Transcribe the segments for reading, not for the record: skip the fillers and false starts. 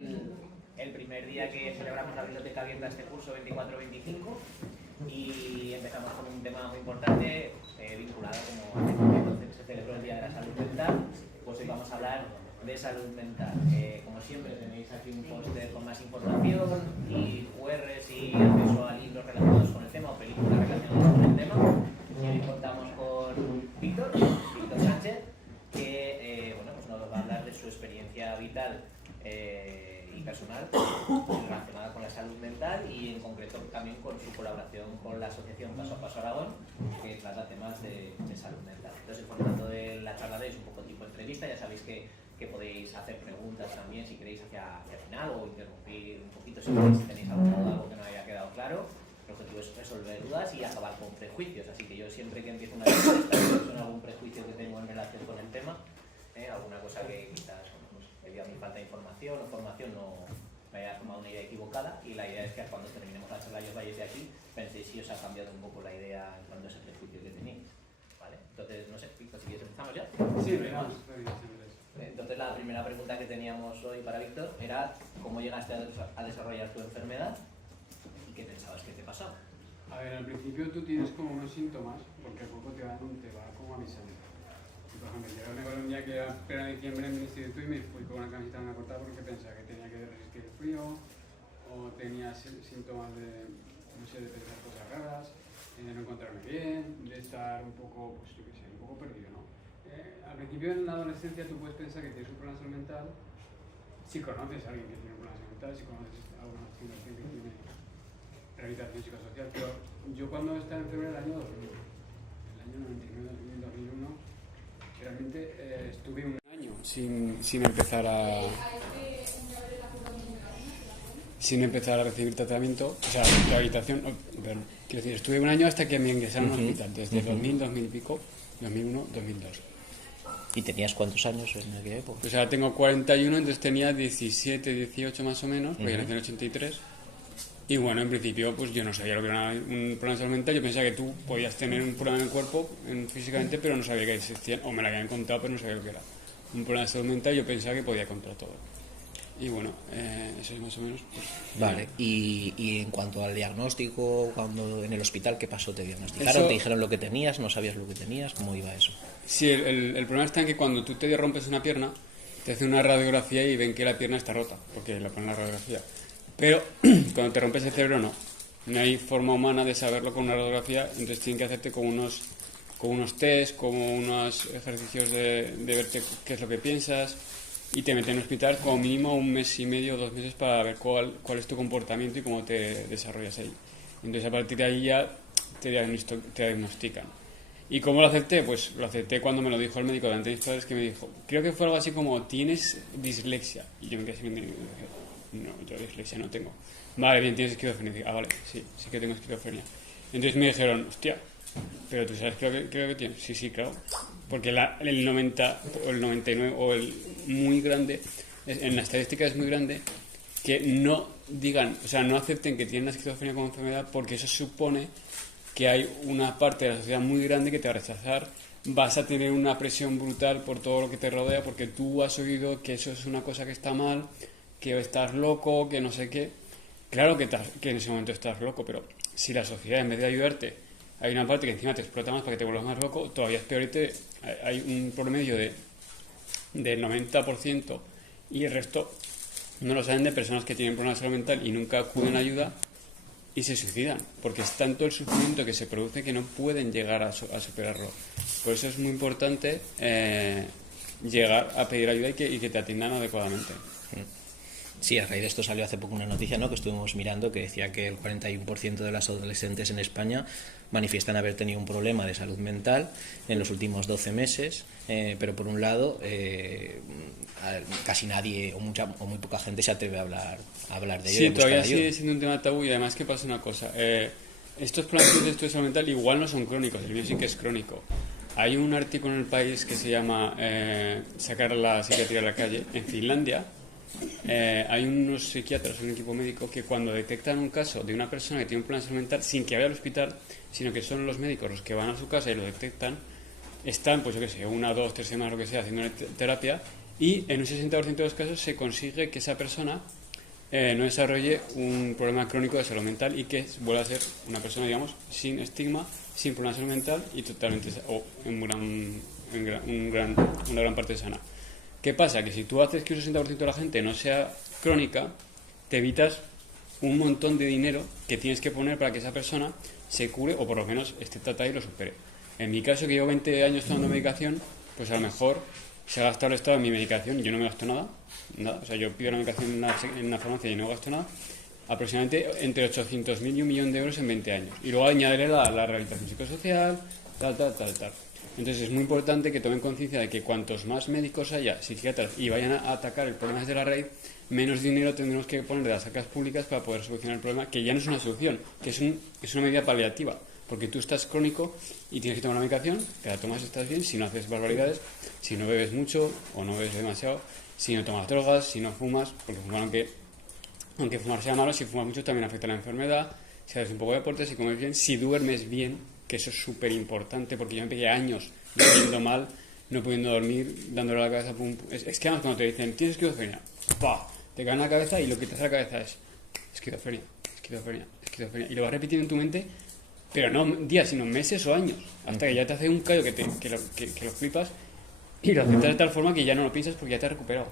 el primer día que celebramos la biblioteca abierta este curso 24-25 y empezamos con un tema muy importante vinculado como entonces se celebró el Día de la Salud Mental. Pues hoy vamos a hablar de salud mental. Como siempre tenéis aquí un póster con más información y QRs y acceso a libros relacionados con el tema o películas relacionadas con el tema. Y hoy contamos con Víctor Sánchez, que bueno, pues nos va a hablar de su experiencia vital y personal relacionada con la salud mental y en concreto también con su colaboración con la asociación Paso a Paso Aragón, que trata temas de salud mental. Entonces el formato de la charla de hoy es un poco tipo entrevista. Ya sabéis que podéis hacer preguntas también si queréis hacia el final o interrumpir un poquito si tenéis algo que no haya quedado claro. El objetivo es resolver dudas y acabar con prejuicios, así que yo siempre que empiezo una entrevista pienso en algún prejuicio que tengo en relación con el tema, alguna cosa que quizás debido a mi falta de información o formación no me haya tomado una idea equivocada, y la idea es que cuando terminemos la charla y os vayáis de aquí penséis si os ha cambiado un poco la idea en cuanto a ese prejuicio que tenéis, ¿vale? Entonces, no sé, Víctor, si quieres empezamos ya. Sí, venga. Entonces la primera pregunta que teníamos hoy para Víctor era ¿cómo llegaste a desarrollar tu enfermedad y qué pensabas que te pasaba? A ver, al principio tú tienes como unos síntomas, porque a poco te va como avisando. Por ejemplo, llegué con un día que era pleno diciembre en mi instituto y me fui con una camiseta muy cortada porque pensaba que tenía que resistir el frío o tenía síntomas de, no sé, de pensar cosas raras, de no encontrarme bien, de estar un poco, pues yo qué sé, un poco perdido, ¿no? Al principio en la adolescencia tú puedes pensar que tienes un problema de salud mental si conoces a alguien que tiene un problema de salud mental, si conoces a alguna fundación que tiene rehabilitación psicosocial, pero yo cuando estaba enfermo en el año 2000, el año 99, 2000, 2001, realmente estuve un año sin empezar a recibir tratamiento, o sea, rehabilitación, pero, quiero decir, estuve un año hasta que me ingresaron al hospital, desde 2000, 2000 y pico, 2001, 2002. ¿Y tenías cuántos años en aquella época? Pues ahora tengo 41, entonces tenía 17, 18 más o menos, porque nací en el 83. Y bueno, en principio pues yo no sabía lo que era un problema de salud mental. Yo pensaba que tú podías tener un problema en el cuerpo físicamente, pero no sabía que existía, o me lo habían contado, pero no sabía lo que era un problema de salud mental. Yo pensaba que podía contra todo. Y bueno, eso es más o menos. Pues, vale, y en cuanto al diagnóstico, cuando en el hospital, ¿qué pasó? ¿Te diagnosticaron? ¿Te dijeron lo que tenías? ¿No sabías lo que tenías? ¿Cómo iba eso? Sí, el problema está en que cuando tú te rompes una pierna, te hacen una radiografía y ven que la pierna está rota, porque la ponen la radiografía. Pero cuando te rompes el cerebro no hay forma humana de saberlo con una radiografía, entonces tienen que hacerte con unos test, como unos ejercicios de verte qué es lo que piensas, y te meten en el hospital como mínimo 1 mes y medio o 2 meses para ver cuál es tu comportamiento y cómo te desarrollas ahí. Entonces a partir de ahí ya te diagnostican. ¿Y cómo lo acepté? Pues lo acepté cuando me lo dijo el médico de mis padres, que me dijo, creo que fue algo así como, ¿tienes dislexia? Y yo me quedé así, no, yo dislexia no tengo. Vale, bien, tienes esquizofrenia. Digo, vale, sí que tengo esquizofrenia. Entonces me dijeron, hostia, pero tú sabes creo que tienes. Sí, claro. Porque el 90 o el 99 o el muy grande, en la estadística es muy grande, que no digan, o sea, no acepten que tienen la esquizofrenia como enfermedad, porque eso supone que hay una parte de la sociedad muy grande que te va a rechazar, vas a tener una presión brutal por todo lo que te rodea, porque tú has oído que eso es una cosa que está mal, que estás loco, que no sé qué. Claro que en ese momento estás loco, pero si la sociedad en vez de ayudarte, hay una parte que encima te explota más para que te vuelvas más loco, todavía es peor, hay un promedio del 90% y el resto no lo saben, de personas que tienen problemas de salud mental y nunca acuden a ayuda y se suicidan, porque es tanto el sufrimiento que se produce que no pueden llegar a superarlo. Por eso es muy importante llegar a pedir ayuda y que te atiendan adecuadamente. Sí, a raíz de esto salió hace poco una noticia, ¿no?, que estuvimos mirando, que decía que el 41% de las adolescentes en España manifiestan haber tenido un problema de salud mental en los últimos 12 meses, pero por un lado casi nadie o muy poca gente se atreve a hablar de ello. Sí, todavía sigue siendo un tema tabú, y además que pasa una cosa, estos problemas de salud mental igual no son crónicos, el mío sí que es crónico. Hay un artículo en El País que se llama sacar la psiquiatría a la calle. En Finlandia hay unos psiquiatras, un equipo médico, que cuando detectan un caso de una persona que tiene un problema de salud mental, sin que vaya al hospital, sino que son los médicos los que van a su casa y lo detectan, están, pues yo qué sé, 1, 2, 3 semanas, lo que sea, haciendo una terapia, y en un 60% de los casos se consigue que esa persona no desarrolle un problema crónico de salud mental y que vuelva a ser una persona, digamos, sin estigma, sin problema de salud mental y totalmente, o una gran parte sana. ¿Qué pasa? Que si tú haces que un 60% de la gente no sea crónica, te evitas un montón de dinero que tienes que poner para que esa persona se cure o por lo menos esté tratada y lo supere. En mi caso, que llevo 20 años tomando medicación, pues a lo mejor se ha gastado el Estado en mi medicación y yo no me gasto nada. O sea, yo pido la medicación en una farmacia y no gasto nada. Aproximadamente entre 800.000 y 1 millón de euros en 20 años. Y luego añadiré la rehabilitación psicosocial, tal. Entonces es muy importante que tomen conciencia de que cuantos más médicos haya, psiquiatras, y vayan a atacar el problema desde la raíz, menos dinero tendremos que poner de las arcas públicas para poder solucionar el problema, que ya no es una solución, que es una medida paliativa, porque tú estás crónico y tienes que tomar una medicación, te la tomas, estás bien, si no haces barbaridades, si no bebes mucho o no bebes demasiado, si no tomas drogas, si no fumas, porque fumar, aunque fumar sea malo, si fumas mucho también afecta a la enfermedad, si haces un poco de deporte, si comes bien, si duermes bien, que eso es súper importante, porque yo me pegué años durmiendo mal, no pudiendo dormir, dándole a la cabeza, pum. Es que además cuando te dicen, tienes esquizofrenia, ¡pah!, te cae en la cabeza y lo que te hace la cabeza es esquizofrenia, y lo vas repitiendo en tu mente, pero no días, sino meses o años, hasta que ya te hace un callo que lo flipas y lo aceptas de tal forma que ya no lo piensas porque ya te has recuperado.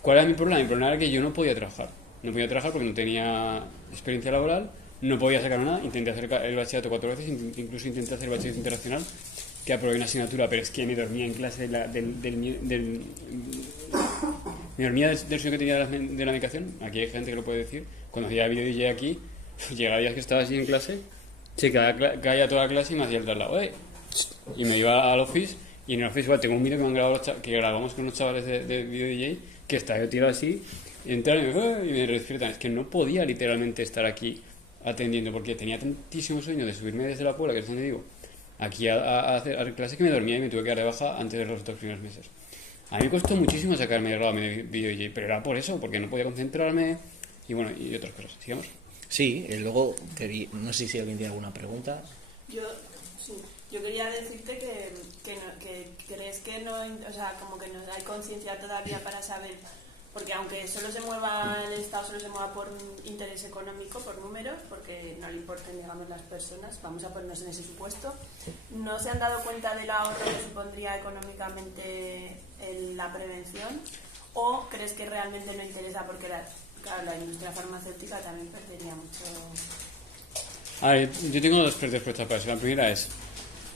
¿Cuál era mi problema? Mi problema era que yo no podía trabajar porque no tenía experiencia laboral, no podía sacar nada, intenté hacer el bachillerato 4 veces, incluso intenté hacer el bachillerato internacional, que aprobé una asignatura, pero es que me dormía en clase me dormía del sueño que tenía de la medicación. Aquí hay gente que lo puede decir. Cuando hacía video DJ aquí, llegaba días que estaba así en clase, se caía toda la clase y me hacía el de al lado, y me iba al office, y en el office igual tengo un vídeo que me han grabado que grabamos con unos chavales de video DJ, que estaba yo tirado así, y entraron y me despiertan. Es que no podía literalmente estar aquí atendiendo, porque tenía tantísimo sueño de subirme desde la Puebla, que es donde digo, aquí a hacer clase, que me dormía y me tuve que dar de baja antes de los 2 primeros meses. A mí me costó muchísimo sacarme de grado de video DJ, pero era por eso, porque no podía concentrarme y bueno, y otras cosas. ¿Sigamos? Sí, luego no sé si alguien tiene alguna pregunta. Yo quería decirte que crees que no, o sea, como que no hay conciencia todavía para saber, porque aunque solo se mueva el Estado, solo se mueva por interés económico, por números, porque no le importen, digamos, las personas, vamos a ponernos en ese supuesto, ¿no se han dado cuenta del ahorro que supondría económicamente la prevención? ¿O crees que realmente no interesa porque la industria farmacéutica también perdería mucho? A ver, yo tengo 2 respuestas para eso. La primera es,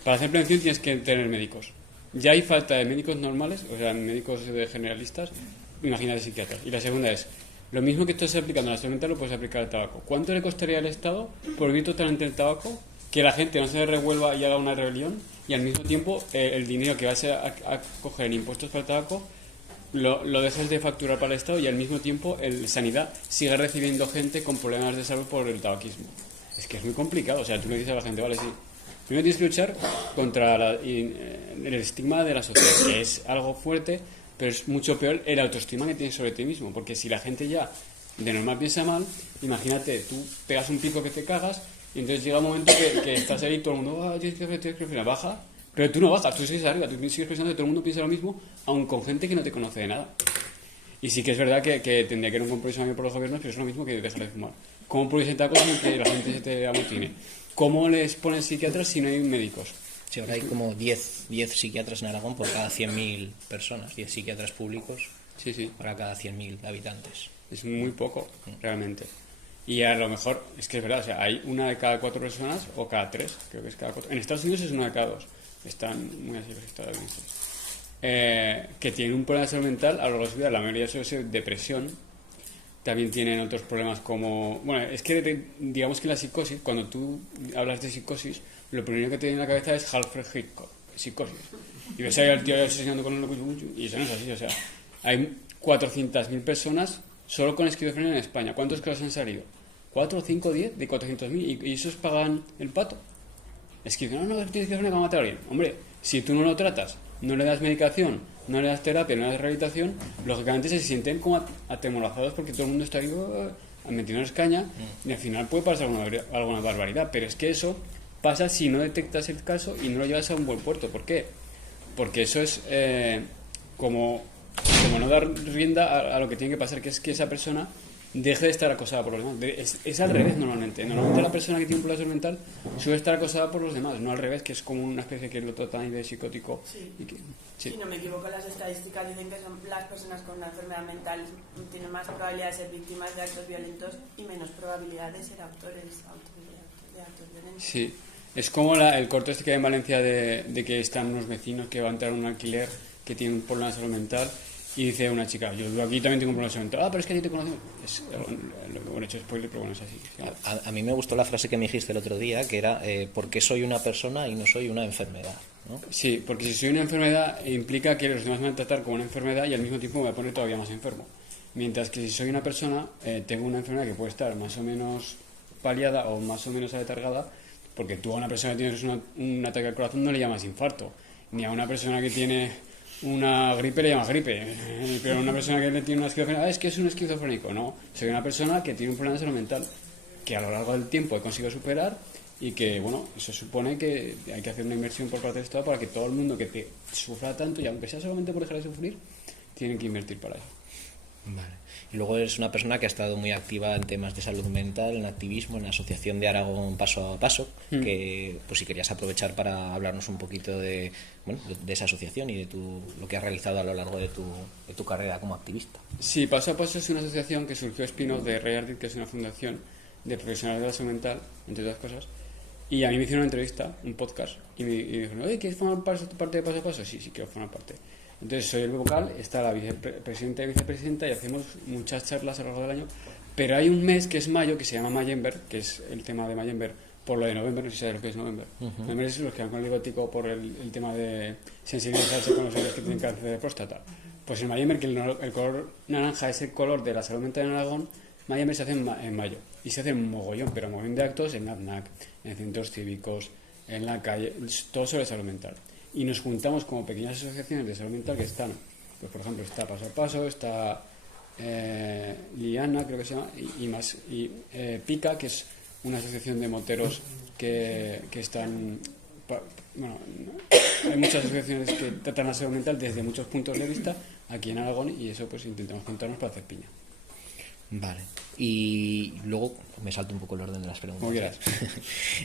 para hacer prevención tienes que tener médicos. Ya hay falta de médicos normales, o sea, médicos de generalistas, imagínate psiquiatras. Y la segunda es, lo mismo que estás aplicando a la salud mental lo puedes aplicar al tabaco. ¿Cuánto le costaría al Estado prohibir totalmente el tabaco, que la gente no se revuelva y haga una rebelión, y al mismo tiempo el dinero que vas a coger en impuestos para el tabaco lo dejas de facturar para el Estado, y al mismo tiempo el sanidad sigue recibiendo gente con problemas de salud por el tabaquismo? Es que es muy complicado. O sea, tú le dices a la gente, vale, sí, primero tienes que luchar contra el estigma de la sociedad, que es algo fuerte, pero es mucho peor el autoestima que tienes sobre ti mismo, porque si la gente ya de normal piensa mal, imagínate, tú pegas un pico que te cagas y entonces llega un momento que estás ahí y todo el mundo, tienes que baja, pero tú no bajas, tú sigues arriba, tú sigues pensando que todo el mundo piensa lo mismo, aun con gente que no te conoce de nada. Y sí que es verdad que tendría que haber un compromiso también por los gobiernos, pero es lo mismo que dejar de fumar. ¿Cómo prohíbes el tabaco sin que la gente se te amotine? ¿Cómo les ponen psiquiatras si no hay médicos? Sí, ahora hay como 10 psiquiatras en Aragón por cada 100.000 personas, 10 psiquiatras públicos para cada 100.000 habitantes. Es muy poco, realmente. Y a lo mejor, es que es verdad, o sea, hay una de cada 4 personas, o cada 3, creo que es cada 4. En Estados Unidos es una de cada 2. Están muy así los estadounidenses. Que tienen un problema de salud mental a lo largo de su vida. La mayoría suele ser depresión. También tienen otros problemas como... Bueno, es que digamos que la psicosis, cuando tú hablas de psicosis, lo primero que te viene en la cabeza es Alfred Hitchcock, psicosis. Y ves ahí al tío asesinando con un... Y eso no es así, o sea, hay 400.000 personas solo con esquizofrenia en España. ¿Cuántos casos han salido? ¿4, 5, 10 de 400.000? ¿Y esos pagan el pato? Es que no, tienes esquizofrenia que va a matar a alguien. Hombre, si tú no lo tratas, no le das medicación, no le das terapia, no le das rehabilitación, lógicamente se sienten como atemorizados porque todo el mundo está ahí metiéndoles caña, y al final puede pasar alguna barbaridad. Pero es que eso pasa si no detectas el caso y no lo llevas a un buen puerto. ¿Por qué? Porque eso es como como no dar rienda a lo que tiene que pasar, que es que esa persona deje de estar acosada por los demás. Es al revés normalmente. Normalmente la persona que tiene un problema de salud mental suele estar acosada por los demás, no al revés, que es como una especie que lo tratan ahí de psicótico. Sí. Y que, Si no me equivoco, las estadísticas dicen que son las personas con una enfermedad mental tienen más probabilidad de ser víctimas de actos violentos y menos probabilidad de ser autores de actos violentos. Sí, es como el corto este que hay en Valencia de que están unos vecinos que van a entrar a un alquiler que tienen un problema de salud mental y dice una chica, yo aquí también tengo un problema de salud mental. Ah, pero es que a ti te conozco. Bueno, he hecho spoiler, pero bueno, es así. A mí me gustó la frase que me dijiste el otro día, que era ¿por qué soy una persona y no soy una enfermedad? ¿No? Sí, porque si soy una enfermedad implica que los demás me van a tratar como una enfermedad y al mismo tiempo me voy a poner todavía más enfermo. Mientras que si soy una persona, tengo una enfermedad que puede estar más o menos paliada o más o menos aletargada, porque tú a una persona que tienes un ataque al corazón no le llamas infarto, ni a una persona que tiene una gripe le llamas gripe, pero a una persona que le tiene una esquizofrenia, es que es un esquizofrénico, no, soy una persona que tiene un problema de salud mental que a lo largo del tiempo he conseguido superar y que, bueno, eso supone que hay que hacer una inversión por parte del Estado para que todo el mundo que te sufra tanto, y aunque sea solamente por dejar de sufrir, tienen que invertir para eso. Vale. Y luego eres una persona que ha estado muy activa en temas de salud mental, en activismo, en la Asociación de Aragón Paso a Paso, que pues si querías aprovechar para hablarnos un poquito de esa asociación y de lo que has realizado a lo largo de tu carrera como activista. Sí, Paso a Paso es una asociación que surgió spin-off de Rey Ardit, que es una fundación de profesionales de la salud mental, entre otras cosas, y a mí me hicieron una entrevista, un podcast, y me dijeron, oye, ¿quieres formar parte de Paso a Paso? Sí, quiero formar parte. Entonces soy el vocal, está la vicepresidenta y vicepresidenta y hacemos muchas charlas a lo largo del año, pero hay un mes que es mayo, que se llama Mayember, que es el tema de Mayember, por lo de November, no sé si sabes lo que es November. November es los que van con el bigotico por el tema de sensibilizarse con los hombres que tienen cáncer de próstata. Pues en Mayember, que el color naranja es el color de la salud mental en Aragón, Mayember se hace en mayo y se hace un mogollón, pero un mogollón de actos en ADNAC, en centros cívicos, en la calle, todo sobre salud mental. Y nos juntamos como pequeñas asociaciones de salud mental que están, pues por ejemplo está Paso a Paso, está Liana, creo que se llama, y Pica, que es una asociación de moteros que están, bueno, hay muchas asociaciones que tratan la salud mental desde muchos puntos de vista aquí en Aragón, y eso pues intentamos juntarnos para hacer piña. Vale. Y luego me salto un poco el orden de las preguntas. Como quieras.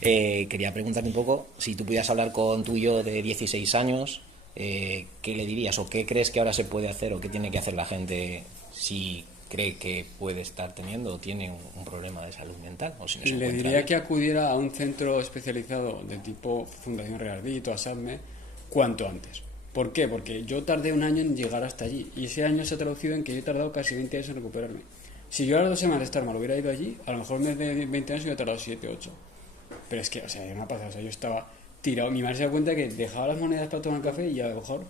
Quería preguntarte un poco, si tú pudieras hablar con tu yo de 16 años, ¿qué le dirías o qué crees que ahora se puede hacer o qué tiene que hacer la gente si cree que puede estar teniendo o tiene un problema de salud mental? O si no se Le encuentra diría bien? que acudiera a un centro especializado de tipo Fundación Reardit o ASADME cuanto antes. ¿Por qué? Porque yo tardé un año en llegar hasta allí y ese año se ha traducido en que yo he tardado casi 20 años en recuperarme. Si yo a las 2 semanas de estar mal hubiera ido allí, a lo mejor en vez de 20 años hubiera tardado 7, 8. Pero es que, o sea, ya me ha pasado, o sea, yo estaba tirado. Mi madre se da cuenta que dejaba las monedas para tomar café y a lo mejor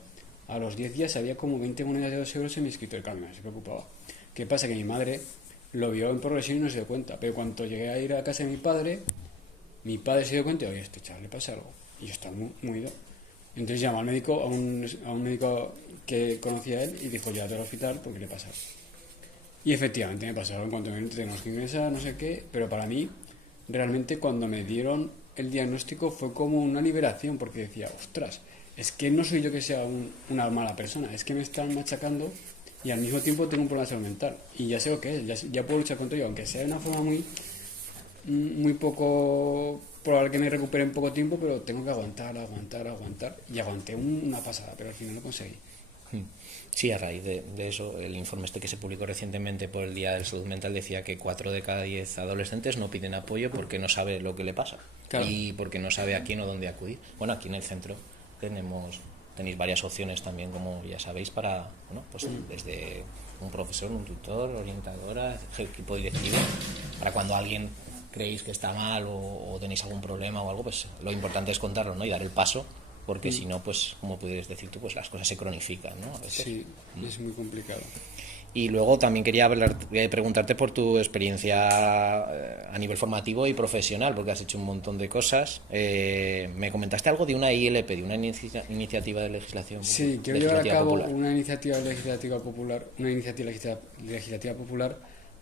a los 10 días había como 20 monedas de 2 euros en mi escritorio. Claro, se preocupaba. ¿Qué pasa? Que mi madre lo vio en progresión y no se dio cuenta. Pero cuando llegué a ir a casa de mi padre se dio cuenta y, oye, a este chaval le pasa algo. Y yo estaba muy ido. Entonces llamó al médico, a un médico que conocía a él, y dijo, llévate al hospital porque le pasa algo. Y efectivamente me pasó algo. En cuanto me tenemos que ingresar, no sé qué, pero para mí, realmente cuando me dieron el diagnóstico fue como una liberación, porque decía, ostras, es que no soy yo que sea una mala persona, es que me están machacando y al mismo tiempo tengo un problema de salud mental y ya sé lo que es, ya puedo luchar contra ello, aunque sea de una forma muy poco probable que me recupere en poco tiempo, pero tengo que aguantar y aguanté una pasada, pero al final lo conseguí. Sí, a raíz de eso, el informe este que se publicó recientemente por el Día de la Salud Mental decía que 4 de cada 10 adolescentes no piden apoyo porque no sabe lo que le pasa. Claro. Y porque no sabe a quién o dónde acudir. Bueno, aquí en el centro tenéis varias opciones también, como ya sabéis, para, pues desde un profesor, un tutor, orientadora, equipo directivo, para cuando alguien creéis que está mal o tenéis algún problema o algo, pues lo importante es contarlo, ¿no? Y dar el paso, porque si no, pues como puedes decir tú, pues las cosas se cronifican, ¿no? A veces. Sí, es muy complicado. Y luego también quería preguntarte por tu experiencia a nivel formativo y profesional, porque has hecho un montón de cosas. Me comentaste algo de una ILP, de una iniciativa de legislación. Sí, quiero llevar a cabo popular. una iniciativa legislativa popular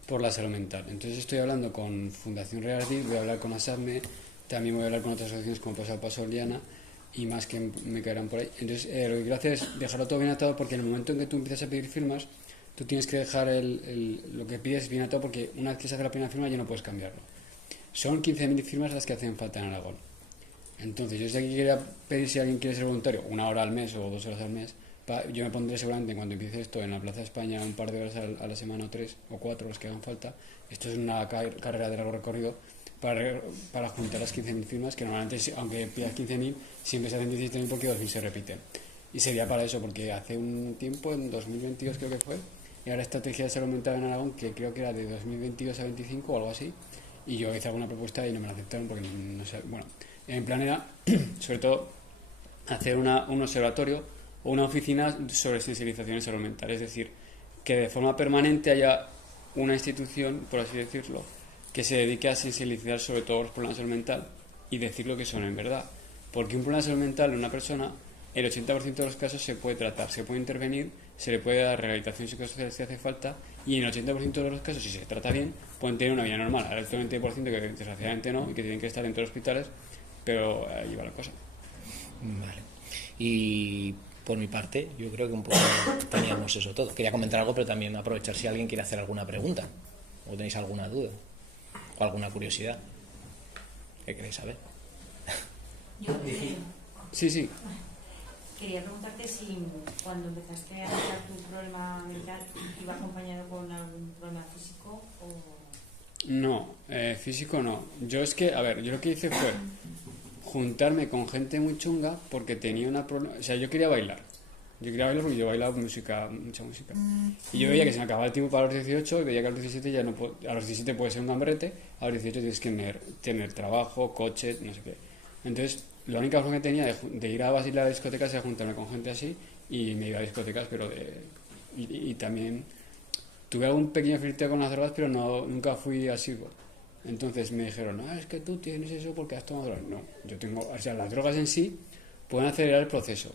por la salud mental. Entonces estoy hablando con Fundación Reardit, voy a hablar con ASADME, también voy a hablar con otras asociaciones como Paso a Paso Liana, y más que me caerán por ahí. Entonces, lo que quiero hacer es dejarlo todo bien atado, porque en el momento en que tú empiezas a pedir firmas, tú tienes que dejar lo que pides bien atado, porque una vez que se hace la primera firma ya no puedes cambiarlo. Son 15.000 firmas las que hacen falta en Aragón. Entonces, yo desde aquí quería pedir, si alguien quiere ser voluntario, 1 hora al mes o 2 horas al mes, yo me pondré seguramente cuando empiece esto en la Plaza de España un par de horas a la semana, o 3 o 4 las que hagan falta. Esto es una carrera de largo recorrido para juntar las 15.000 firmas, que normalmente, aunque pidas 15.000, siempre se hacen 17.000 porque 2.000 se repiten. Y sería para eso, porque hace un tiempo, en 2022 creo que fue, y ahora estrategia de salud mental en Aragón, que creo que era de 2022 a 25 o algo así, y yo hice alguna propuesta y no me la aceptaron porque no sé, bueno, en plan era sobre todo hacer un observatorio o una oficina sobre sensibilización en salud mental, es decir, que de forma permanente haya una institución, por así decirlo, que se dedique a sensibilizar sobre todo los problemas de salud mental y decir lo que son en verdad, porque un problema de salud mental en una persona, el 80% de los casos se puede tratar, se puede intervenir, se le puede dar rehabilitación psicosocial si hace falta, y en el 80% de los casos, si se trata bien, pueden tener una vida normal. Ahora el 20% que desgraciadamente no, y que tienen que estar en todos los hospitales, pero ahí va la cosa. Vale. Y por mi parte, yo creo que un poco teníamos eso todo. Quería comentar algo, pero también aprovechar si alguien quiere hacer alguna pregunta, o tenéis alguna duda, o alguna curiosidad. ¿Qué queréis saber? Yo Sí. quería preguntarte si cuando empezaste a tratar tu problema mental iba acompañado con algún problema físico o... No, físico no. Yo es que, a ver, yo lo que hice fue juntarme con gente muy chunga porque tenía una problema. O sea, yo quería bailar. Yo quería bailar porque yo bailaba música, mucha música. Y yo veía que se me acababa el tiempo para los 18 y veía que a los 17 ya no a los 17 puede ser un gamberrete, a los 18 tienes que tener trabajo, coche, no sé qué. Entonces, la única forma que tenía de ir a vacilar a discotecas era juntarme con gente así, y me iba a discotecas, pero y también tuve algún pequeño flirteo con las drogas, pero nunca fui asiduo. Entonces me dijeron, no, es que tú tienes eso porque has tomado drogas. No, yo tengo, o sea, las drogas en sí pueden acelerar el proceso,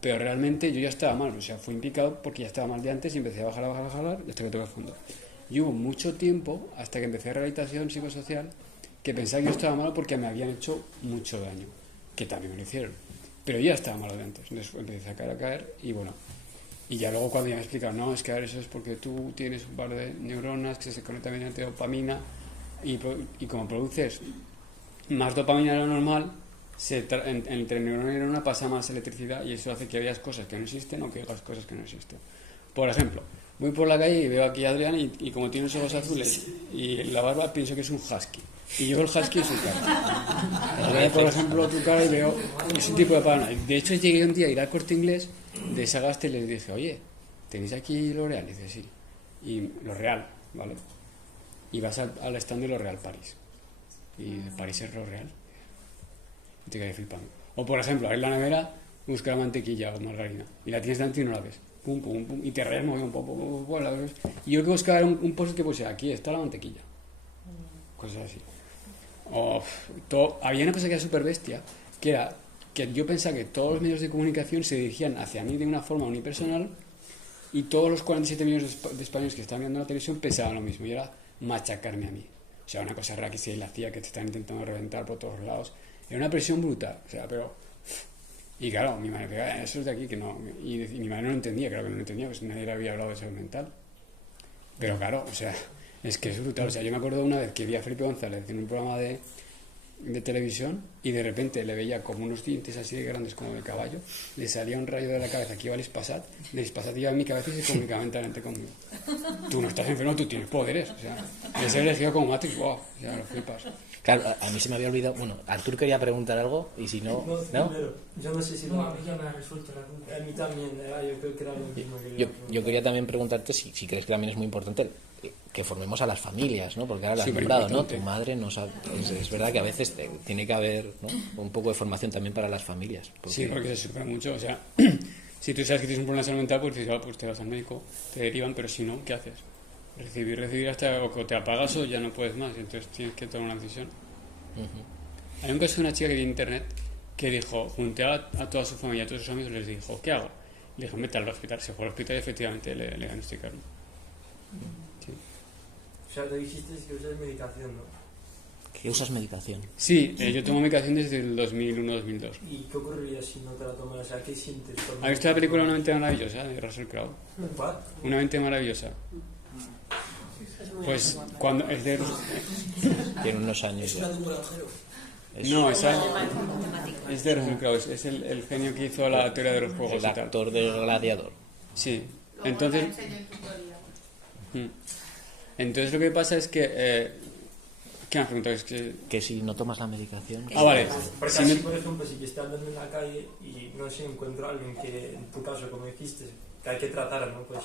pero realmente yo ya estaba mal, o sea, fui implicado porque ya estaba mal de antes y empecé a bajar, y hasta que toqué el fondo. Y hubo mucho tiempo, hasta que empecé rehabilitación psicosocial, que pensaba que yo estaba malo porque me habían hecho mucho daño, que también me lo hicieron, pero yo ya estaba malo de antes. Entonces empecé a caer y bueno, y ya luego cuando ya me explicaron, no, es que eso es porque tú tienes un par de neuronas que se conectan mediante dopamina, y como produces más dopamina de lo normal, entre neurona y neurona pasa más electricidad, y eso hace que veas cosas que no existen o que hagas cosas que no existen. Por ejemplo, voy por la calle y veo aquí a Adrián y como tiene los ojos azules y la barba, pienso que es un husky. Y yo el husky es su cara. Veo, por ejemplo, tu cara y veo ese tipo de paranoia. De hecho, llegué un día a ir al Corte Inglés de Sagasta y les dije, oye, ¿tenéis aquí L'Oreal? Y dice, sí. Y L'Oreal, ¿vale? Y vas al stand de L'Oreal París. Y de París es L'Oreal. Y te quedas flipando. O, por ejemplo, abrir la nevera, buscar mantequilla o margarina. Y la tienes delante y no la ves. Pum, pum, pum. Y te rayas un poco. Y yo que buscaba un post que pusiera, aquí está la mantequilla. Cosas así. Había una cosa que era súper bestia, que era que yo pensaba que todos los medios de comunicación se dirigían hacia mí de una forma unipersonal, y todos los 47 millones de españoles que estaban viendo la televisión pensaban lo mismo, y era machacarme a mí. O sea, una cosa rara que se le hacía, que te están intentando reventar por todos lados. Era una presión brutal, o sea, pero... Y claro, mi madre pegaba, eso es de aquí, que no... Y mi madre no lo entendía, claro que no lo entendía, pues nadie le había hablado de salud mental. Pero claro, o sea, es que es brutal. O sea, yo me acuerdo una vez que vi a Felipe González en un programa de televisión, y de repente le veía como unos dientes así de grandes como de caballo, le salía un rayo de la cabeza que iba al Ispasat, del Ispasat iba en mi cabeza y se comunicaba mentalmente conmigo. Tú no estás enfermo, tú tienes poderes. O sea, de ser elegido como Matrix, wow, ya lo flipas. Claro, a mí se me había olvidado. Bueno, Artur quería preguntar algo y si no. ¿No? Yo no sé si. No, a mí ya me ha resuelto la duda. A mí también, yo creo que era lo mismo que Yo quería también preguntarte si crees que también es muy importante que formemos a las familias, ¿no? Porque ahora lo has Sí, nombrado, ¿no? Tu madre no sabe. Es verdad que a veces tiene que haber, ¿no?, un poco de formación también para las familias. Sí, porque se sufre mucho. O sea, si tú sabes que tienes un problema de salud mental, pues dices, pues te vas al médico, te derivan, pero si no, ¿qué haces? Recibir hasta o que te apagas o ya no puedes más, entonces tienes que tomar una decisión. Hay un caso de una chica que vi en internet que dijo, junté a toda su familia, a todos sus amigos, les dijo, ¿qué hago? Le dijo, vete al hospital. Se fue al hospital y efectivamente le diagnosticaron. Sí. O sea, te dijiste que usas medicación, ¿no? ¿Que usas medicación? Sí, yo tomo medicación desde el 2001-2002. ¿Y qué ocurriría si no te la tomas? O sea, ¿qué sientes? ¿Has visto la película Una mente maravillosa de Russell Crowe? ¿What? Una mente maravillosa. Es muy Pues antigua. cuando es de... Tiene unos años ya. No, esa Matemático. es de Russell Crowe, es el genio que hizo la teoría de los juegos El y tal. actor del Gladiador. Sí, entonces... Entonces lo que pasa es que... ¿Qué me has preguntado? Es que... Que si no tomas la medicación... Ah, vale. Porque Si así, me- por ejemplo, si yo estoy andando en la calle y no sé, encuentro a alguien que, en tu caso, como dijiste, que hay que tratar, ¿no? Pues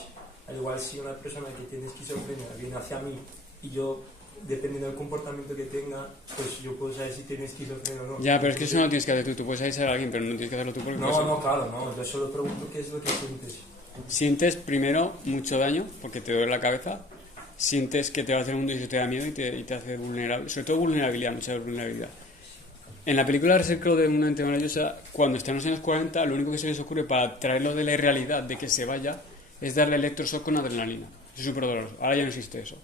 al igual si una persona que tiene esquizofrenia viene hacia mí y yo, dependiendo del comportamiento que tenga, pues yo puedo saber si tiene esquizofrenia o no. Ya, pero es que eso no lo tienes que hacer tú puedes avisar a alguien, pero no tienes que hacerlo tú porque... No, no, claro, no. Yo solo pregunto qué es lo que sientes. Sientes primero mucho daño porque te duele la cabeza, sientes que te va a hacer un mundo y eso te da miedo y te hace vulnerable, sobre todo vulnerabilidad, mucha vulnerabilidad. En la película Russell Crowe de Una mente maravillosa, cuando está en los años 40, lo único que se les ocurre para traerlo de la irrealidad de que se vaya es darle electroshock con adrenalina. Es súper doloroso. Ahora ya no existe eso.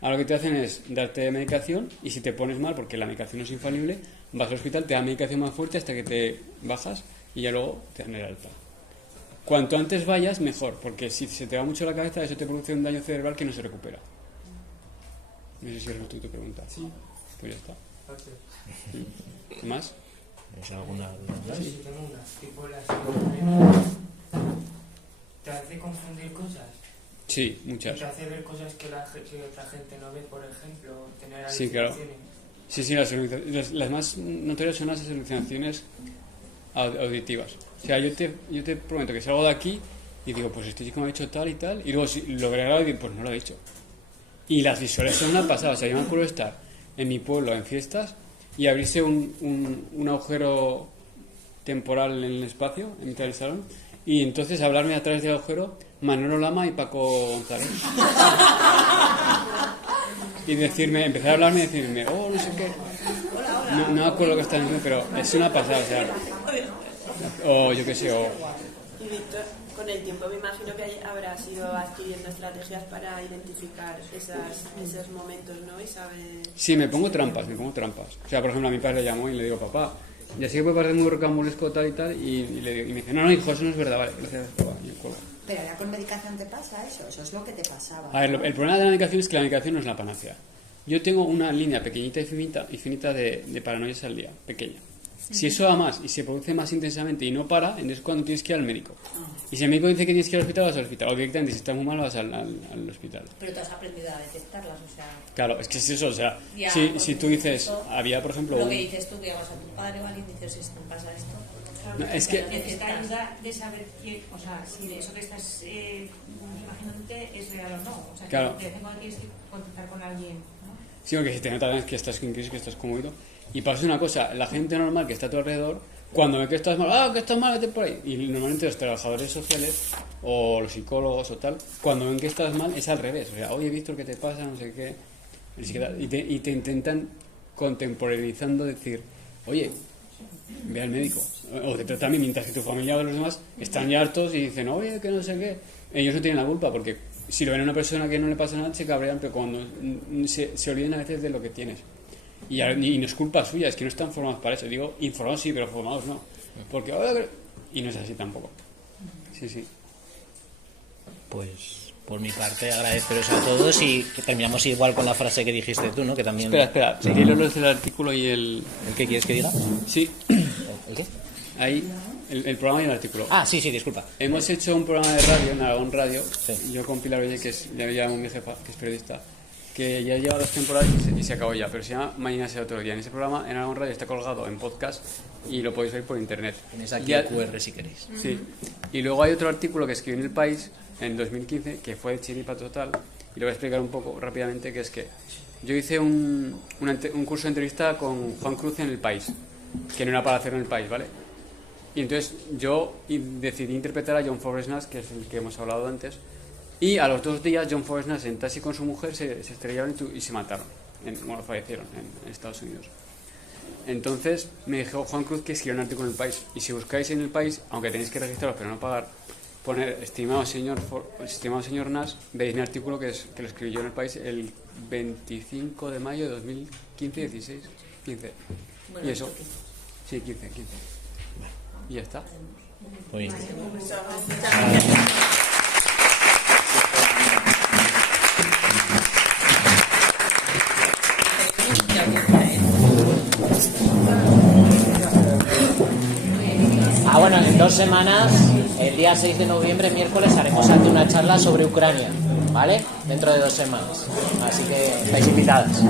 Ahora lo que te hacen es darte medicación y si te pones mal, porque la medicación no es infalible, vas al hospital, te dan medicación más fuerte hasta que te bajas y ya luego te dan el alta. Cuanto antes vayas, mejor, porque si se te va mucho la cabeza, eso te produce un daño cerebral que no se recupera. No sé si eres tú tu pregunta. Sí, Pues ya está. gracias. ¿Qué más? ¿Es alguna duda más? Sí, tengo una. Tipo la esquizofrenia te hace confundir cosas. Sí, muchas. Te hace ver cosas que otra gente no ve, por ejemplo, tener Sí, claro. alucinaciones. Sí, sí, las más notorias son las alucinaciones auditivas. O sea, yo te prometo que salgo de aquí y digo, pues este chico me ha dicho tal y tal, y luego si lo grabo y digo, pues no lo ha dicho. Y las visuales son una pasada. O sea, yo me acuerdo de estar en mi pueblo en fiestas y abrirse un agujero temporal en el espacio, en mitad del salón, y entonces hablarme a través del agujero Manolo Lama y Paco González. Y decirme, empezar a hablarme y decirme, oh, no sé qué. No me acuerdo lo que está diciendo, pero es una pasada, o sea. O yo qué sé, o. Y Víctor, con el tiempo me imagino que habrás ido adquiriendo estrategias para identificar esos momentos, ¿no? Y saber... Sí, me pongo trampas. O sea, por ejemplo, a mi padre le llamo y le digo, papá, ya sé que puede parecer muy rocambolesco tal y tal, y me dice, no, hijo, eso no es verdad, vale, gracias, papá, y yo cuelgo. Pero ahora con medicación te pasa eso es lo que te pasaba. A ver, el problema de la medicación es que la medicación no es la panacea. Yo tengo una línea pequeñita y finita de paranoias al día, pequeña. Si eso va más y se produce más intensamente y no para, entonces es cuando tienes que ir al médico. Y si el médico dice que tienes que ir al hospital, vas al hospital. O directamente, si estás muy mal, vas al hospital. Pero tú has aprendido a detectarlas, o sea... Claro, es que es eso, o sea, Ya, si porque tú dices, esto- había por ejemplo... Lo un- que dices tú, que llamas a tu padre o a alguien y dices, esto pasa esto... No, es que- Necesita ayuda de saber quién, o sea, si de eso que estás imaginándote es real o no. O sea, Claro. que de vez en cuando tienes que contactar con alguien, ¿no? Sí, porque si te notas que estás en crisis, que estás conmovido. Y pasa una cosa, la gente normal que está a tu alrededor, cuando ve que estás mal, que estás mal, vete por ahí. Y normalmente los trabajadores sociales o los psicólogos o tal, cuando ven que estás mal, es al revés. O sea, oye, Víctor, ¿qué te pasa? No sé qué. Y te intentan contemporaneizando decir, oye, ve al médico. O te trata a mí, mientras que tu familia o los demás están ya hartos y dicen, oye, que no sé qué. Ellos no tienen la culpa porque si lo ven a una persona que no le pasa nada, se cabrean, pero cuando se olvidan a veces de lo que tienes. Y no es culpa suya, es que no están formados para eso. Digo, informados sí, pero formados no. Porque, y no es así tampoco. Sí, sí. Pues por mi parte agradeceros a todos y terminamos igual con la frase que dijiste tú, ¿no? Que también... Espera, Sí. dilo los del artículo y el... ¿El qué quieres que diga? Sí, ¿El qué? ahí, el programa y el artículo. Ah, sí, disculpa. Hemos hecho un programa de radio, en Aragón Radio, Sí. yo con Pilar Oye, que es, ya me llamo mi jefa, que es periodista, que ya lleva 2 temporadas y se acabó ya, pero se llama Mañana será otro día. En ese programa, en Aragón Radio, está colgado en podcast y lo podéis ver por internet. Tenéis aquí Ya- el QR si queréis. Sí. Y luego hay otro artículo que escribí en El País en 2015, que fue de chiripa total, y lo voy a explicar un poco rápidamente, que es que yo hice un curso de entrevista con Juan Cruz en El País, que no era para hacerlo en El País, ¿vale? Y entonces yo decidí interpretar a John Forrest Nash, que es el que hemos hablado antes, y a los 2 días John Forrest Nash en taxi con su mujer se estrellaron y se mataron, bueno, fallecieron en Estados Unidos. Entonces me dijo Juan Cruz que escribió un artículo en El País, y si buscáis en El País, aunque tenéis que registraros pero no pagar, poner estimado señor Nash, veis mi artículo que lo escribí yo en El País el 25 de mayo de 2015. 15, 16, 15. Bueno, ¿Y eso? Sí, 15. Y ya está. Muy bien. Bueno, en 2 semanas, el día 6 de noviembre, miércoles, haremos aquí una charla sobre Ucrania, ¿vale? Dentro de 2 semanas. Así que estáis invitadas.